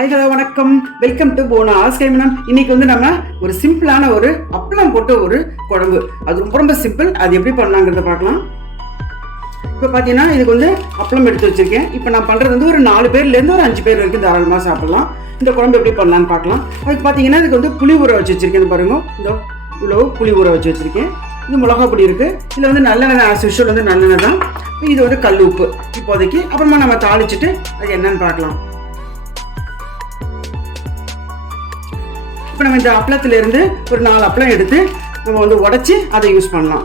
High hello வணக்கம், welcome to போனா ஸ்கைமனம். இன்னைக்கு வந்து நம்ம ஒரு சிம்பிளான ஒரு அப்பளம் போட்டு ஒரு குழம்பு, அது ரொம்ப ரொம்ப சிம்பிள். அது எப்படி பண்ணலாங்கிறத பார்க்கலாம். இப்போ பார்த்தீங்கன்னா இதுக்கு வந்து அப்பளம் எடுத்து வச்சிருக்கேன். இப்போ நான் பண்ணுறது வந்து ஒரு 4 பேர்லேருந்து ஒரு 5 பேர் வரைக்கும் தாராளமாக சாப்பிடலாம். இந்த குழம்பு எப்படி பண்ணலான்னு பார்க்கலாம். அதுக்கு பார்த்தீங்கன்னா இதுக்கு வந்து புளி ஊற வச்சு வச்சிருக்கேன். பாருங்க, இந்த இவ்வளோ புளி ஊற வச்சு வச்சிருக்கேன். இது மிளகா பொடி இருக்குது. இதில் வந்து நல்லெண்ணெய், ஆஸ் யூஷுவல் வந்து நல்லெண்ணெய் தான். இது வந்து கல் உப்பு இப்போதைக்கு. அப்புறமா நம்ம தாளிச்சுட்டு அது என்னன்னு பார்க்கலாம். இப்போ நம்ம இந்த அப்பளத்துலேருந்து ஒரு 4 அப்பளம் எடுத்து நம்ம வந்து உடச்சி அதை யூஸ் பண்ணலாம்.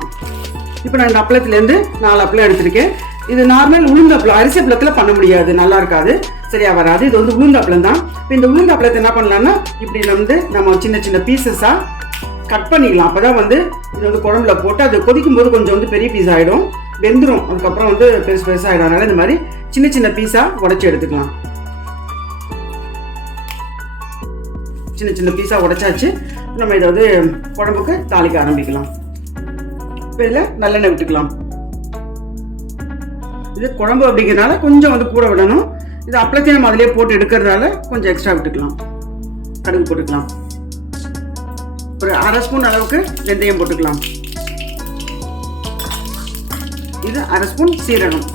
இப்போ நான் இந்த அப்பளத்துலேருந்து 4 அப்பளம் எடுத்திருக்கேன். இது நார்மல் உளுந்து அப்பளம், அரிசி அப்பளத்தில் பண்ண முடியாது, நல்லா இருக்காது, சரியாக வராது. இது வந்து உளுந்து அப்பளம் தான். இப்போ இந்த உளுந்து அப்பளத்தை என்ன பண்ணலாம்னா இப்படி வந்து நம்ம சின்ன சின்ன பீசஸாக கட் பண்ணிக்கலாம். அப்போ தான் வந்து இது வந்து குழம்புல போட்டு அது கொதிக்கும் போது கொஞ்சம் வந்து பெரிய பீஸ் ஆகிடும், வெந்துடும். அதுக்கப்புறம் வந்து பெருசு பெருசாகிடும். அதனால் இந்த மாதிரி சின்ன சின்ன பீஸாக உடச்சி எடுத்துக்கலாம். சின்ன சின்ன பீஸாக உடைச்சாச்சு. நம்ம இதை வந்து குழம்புக்கு தாளிக்க ஆரம்பிக்கலாம். இப்போ இதில் நல்லெண்ணெய் விட்டுக்கலாம். இது குழம்பு அப்படிங்கிறதுனால கொஞ்சம் வந்து கூட விடணும். இது அப்பளத்தையும் நம்ம அதிலே போட்டு எடுக்கிறதுனால கொஞ்சம் எக்ஸ்ட்ரா விட்டுக்கலாம். கடுகு போட்டுக்கலாம். ஒரு 1/2 ஸ்பூன் அளவுக்கு வெந்தயம் போட்டுக்கலாம். இது 1/2 ஸ்பூன் சீரகம்.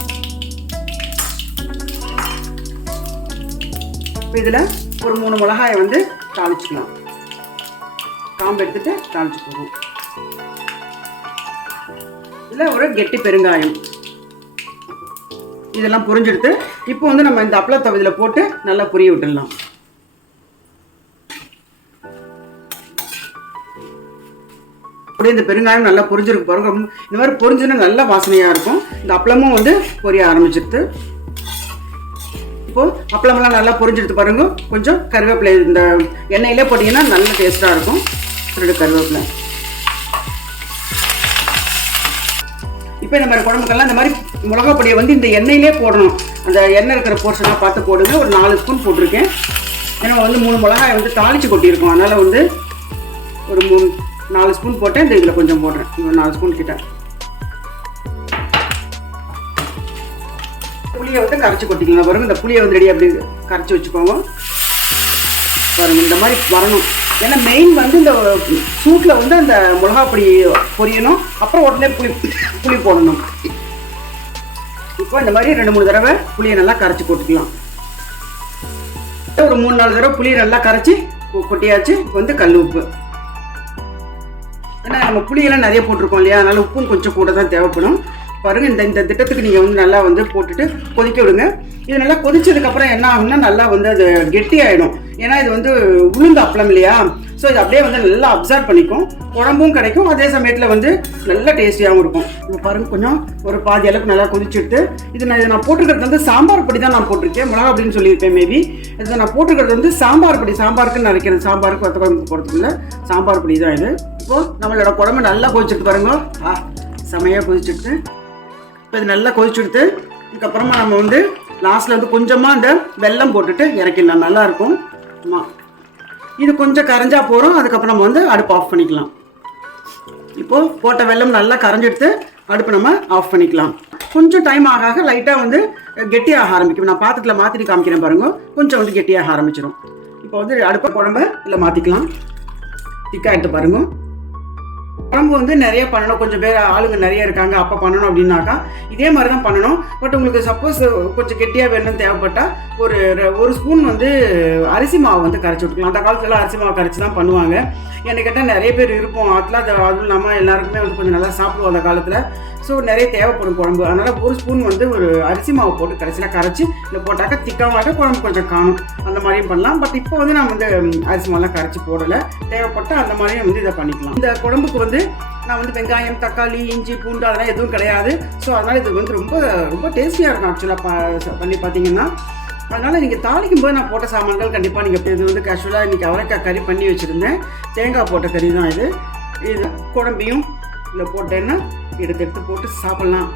இப்போ இதில் ஒரு 3 மிளகாயை வந்து தாளிச்சுக்கலாம். காம்பு எடுத்துட்டு தாளிச்சு போடுவோம். இதில் ஒரு கெட்டி பெருங்காயம், இதெல்லாம் பொரிஞ்செடுத்து இப்போ வந்து நம்ம இந்த அப்பளத்தை இதில் போட்டு நல்லா பொரிய விட்டுடலாம். அப்படியே இந்த பெருங்காயம் நல்லா பொரிஞ்சிருக்கு பாருங்க. இந்த மாதிரி பொரிஞ்சுன்னா நல்லா வாசனையாக இருக்கும். இந்த அப்பளமும் வந்து பொரிய ஆரம்பிச்சிருது. இப்போ அப்பளமெல்லாம் நல்லா பொரிஞ்செடுத்து பாருங்க. கொஞ்சம் கருவேப்பிலை இந்த எண்ணெயிலே போட்டிங்கன்னா நல்ல டேஸ்ட்டாக இருக்கும். 2 கருவேப்பிலை. இப்போ இந்த மாதிரி குழம்புக்கெல்லாம் இந்த மாதிரி மிளகா பொடியை வந்து இந்த எண்ணெயிலே போடணும். அந்த எண்ணெய் இருக்கிற போர்ஷனாக பார்த்து போடுங்க. ஒரு 4 ஸ்பூன் போட்டிருக்கேன். ஏன்னா வந்து 3 மிளகாயை வந்து தாளித்து கொட்டியிருக்கோம். அதனால் வந்து ஒரு 4 ஸ்பூன் போட்டேன். இந்த இதில் கொஞ்சம் போடுறேன், 4 ஸ்பூன் கிட்ட. புளியை வந்து கரைச்சி கொட்டிக்கலாம். பாருங்க, இந்த புளியை வந்து ரெடி அப்படி கரைச்சி வச்சுக்கோங்க. பாருங்க, இந்த மாதிரி வரணும். ஏன்னா மெயின் வந்து இந்த சூட்டில் வந்து அந்த மிளகா பொடி பொரியணும். அப்புறம் உடனே புளி போடணும். இப்போ இந்த மாதிரி 2-3 தடவை புளியை நல்லா கரைச்சி கொட்டிக்கலாம். ஒரு 3-4 தடவை புளியை நல்லா கரைச்சி கொட்டியாச்சு. இப்போ வந்து கல் உப்பு. ஏன்னா நம்ம புளியெல்லாம் நிறைய போட்டிருக்கோம் இல்லையா, அதனால உப்பும் கொஞ்சம் கூட தான் தேவைப்படும். பாருங்கள், இந்த திட்டத்துக்கு நீங்கள் வந்து நல்லா வந்து போட்டுட்டு கொதிக்க விடுங்க. இது நல்லா கொதிச்சதுக்கப்புறம் என்ன ஆகும்னா நல்லா வந்து அது கெட்டி ஆகிடும். ஏன்னா இது வந்து உளுந்து அப்பளம் இல்லையா, ஸோ இது அப்படியே வந்து நல்லா அப்சர்வ் பண்ணிக்கும். குழம்பும் கிடைக்கும், அதே சமயத்தில் வந்து நல்ல டேஸ்டியாகவும் இருக்கும். இப்போ பாருங்கள், கொஞ்சம் ஒரு பாதி அளவுக்கு நல்லா கொதிச்சுட்டு இதை நான் போட்டுக்கிறது வந்து சாம்பார் பொடி தான் நான் போட்டிருக்கேன். மிளகா அப்படின்னு சொல்லியிருப்பேன் மேபி. இதை நான் போட்டுக்கிறது வந்து சாம்பார் பொடி. சாம்பாருக்குன்னு நினைக்கிறேன். சாம்பாருக்கு வத்த குழம்புக்கு போகிறதுக்குள்ள சாம்பார் பொடி தான் இது. இப்போது நம்மளோட குழம்பு நல்லா கொதிச்சுட்டு பாருங்க. செமையாக கொதிச்சுட்டு இப்போ இது நல்லா கொதிச்சுடுத்து. இதுக்கப்புறமா நம்ம வந்து லாஸ்ட்டில் வந்து கொஞ்சமாக இந்த வெல்லம் போட்டுட்டு இறக்கிடலாம். நல்லாயிருக்கும். ஆமாம், இது கொஞ்சம் கரைஞ்சா போகிறோம். அதுக்கப்புறம் நம்ம வந்து அடுப்பு ஆஃப் பண்ணிக்கலாம். இப்போது போட்ட வெல்லம் நல்லா கரைஞ்செடுத்து அடுப்பு நம்ம ஆஃப் பண்ணிக்கலாம். கொஞ்சம் டைம் ஆக லைட்டாக வந்து கெட்டியாக ஆரம்பிக்கும். நான் பாத்திரத்தில் மாற்றிட்டு காமிக்கிறேன் பாருங்க. கொஞ்சம் வந்து கெட்டியாக ஆரம்பிச்சிடும். இப்போ வந்து அடுப்பு குழம்பு இல்லை மாற்றிக்கலாம். திக்காக எடுத்து பாருங்க. குழம்பு வந்து நிறைய பண்ணணும். கொஞ்சம் பேர் ஆளுங்க நிறைய இருக்காங்க, அப்போ பண்ணணும் அப்படின்னாக்கா இதே மாதிரி தான் பண்ணணும். பட் உங்களுக்கு சப்போஸ் கொஞ்சம் கெட்டியாக வேணும்னு தேவைப்பட்டால் ஒரு ஸ்பூன் வந்து அரிசி மாவு வந்து கரைச்சி விட்டுக்கலாம். அந்த காலத்துலலாம் அரிசி மாவு கரைச்சி தான் பண்ணுவாங்க. என்னை கேட்டால் நிறைய பேர் இருப்போம் அதில். அதுவும் இல்லாமல் எல்லாருக்குமே வந்து கொஞ்சம் நல்லா சாப்பிடுவோம் அந்த காலத்தில். ஸோ நிறைய தேவைப்படும் குழம்பு. அதனால் ஒரு ஸ்பூன் வந்து ஒரு அரிசி மாவு போட்டு கடைசியில் கரைச்சி இல்லை போட்டாக்க திக்காக குழம்பு கொஞ்சம் காணும். அந்த மாதிரியும் பண்ணலாம். பட் இப்போ வந்து நான் வந்து அரிசி மாவுலாம் கரைச்சி போடலை. தேவைப்பட்டால் அந்த மாதிரியும் வந்து இதை பண்ணிக்கலாம். இந்த குழம்புக்கு வந்து நான் வந்து வெங்காயம், தக்காளி, இஞ்சி, பூண்டு அதெல்லாம் எதுவும் கிடையாது. ஸோ அதனால் இது வந்து ரொம்ப ரொம்ப டேஸ்டியாக இருக்கும் ஆக்சுவலாக பண்ணி பார்த்தீங்கன்னா. அதனால் நீங்கள் தாளிக்கும் போது நான் போட்ட சாமான்கள் கண்டிப்பாக நீங்கள் இது வந்து கேஷுவலாக இன்றைக்கி அவரைக்காய் கறி பண்ணி வச்சுருந்தேன். தேங்காய் போட்ட கறி தான் இது. இது குழம்பையும் இல்லை போட்டேன்னா எடுத்து போட்டு சாப்பிட்லாம்.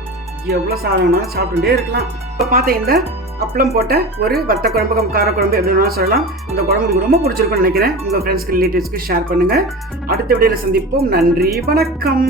எவ்வளோ சாதம்னாலும் சாப்பிட்டுட்டே இருக்கலாம். இப்போ பார்த்தீங்கன்னா அப்பளம் போட்ட ஒரு வத்த குழம்பு, கார குழம்பு எப்படி வேணாலும் சொல்லலாம். இந்த குழம்பு உங்களுக்கு ரொம்ப பிடிச்சிருக்குன்னு நினைக்கிறேன். உங்கள் ஃப்ரெண்ட்ஸ்க்கு, ரிலேட்டிவ்ஸ்க்கு ஷேர் பண்ணுங்கள். அடுத்த வீடியோவில் சந்திப்போம். நன்றி, வணக்கம்.